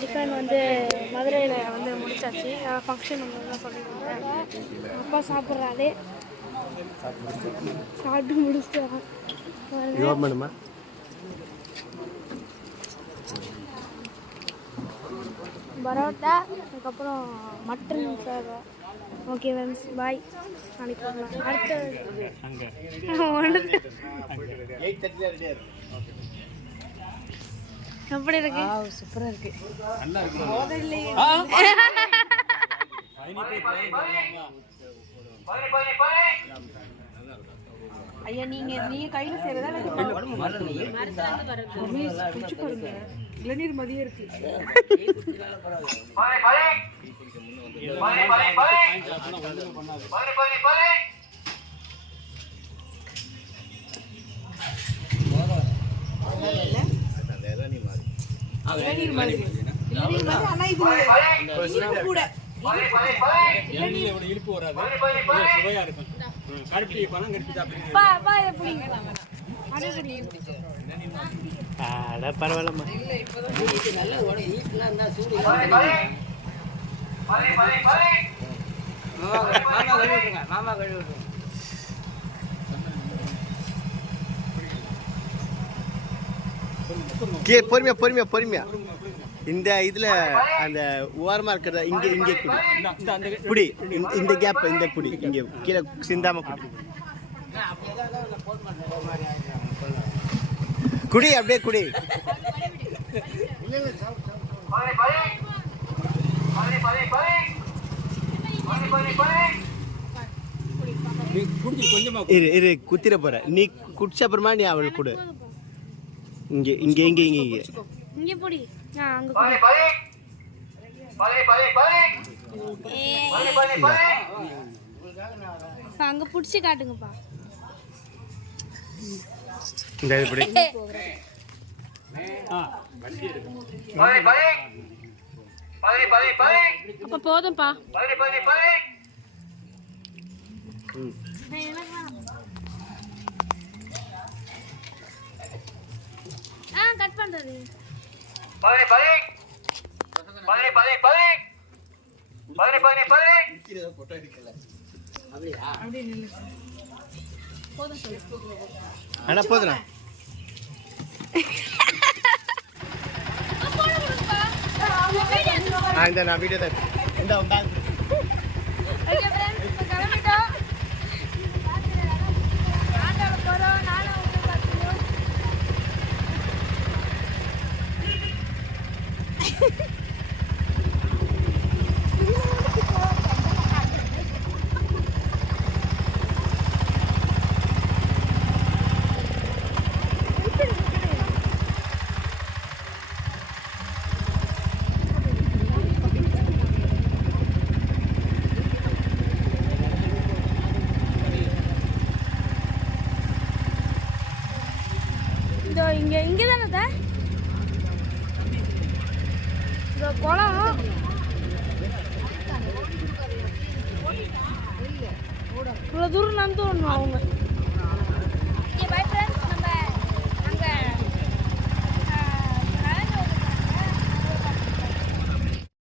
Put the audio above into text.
Tiffin வந்து மதுரையில் வந்து முடிச்சாச்சு. ஃபங்க்ஷன் தான் சொல்லியிருக்காங்க. அப்பா சாப்பிட்றாரு. சாப்பிட்டு முடிச்சிட்டாங்க. பரோட்டா, அதுக்கப்புறம் மட்டன் சேவை. ஓகே ஃப்ரெண்ட்ஸ், பாய். நாளைக்கு போகலாம். அடுத்த எப்படி இருக்கு? சூப்பரா இருக்கு. நல்லா இருக்கு. ஐயா நீங்க கையில செய்யறதா இளநீர் மதியம் இருக்கு. இழுப்பு வராது, சுவையா இருக்கும். கருப்பி பணம் பரவாயில்லம்மா. மாமா கழுவி பொறுமையா பொறுமையா பொறுமையா. இந்த இதுல அந்த ஓரமா இருக்கிறத இங்க இங்க குடி, இந்த கேப், இந்த குடி இங்க கீழே சிந்தாம குடி. குடி அப்படியே குடி. இரு குத்திர போற. நீ குடிச்ச அப்புறமா நீ அவளுக்கு கொடு. இங்க இங்க இங்க இங்க இங்க போடி. அங்க புடிச்சு காட்டுங்கப்பா. இந்த இப்படி அப்ப போதும்பா. கட் பண்றது. அண்ணா போதுண்ணா. இந்த நான் வீடியோ தான் இந்த இங்க தானே இந்த குளம். இவ்வளோ தூரம் நடந்து வரணும் அவங்க.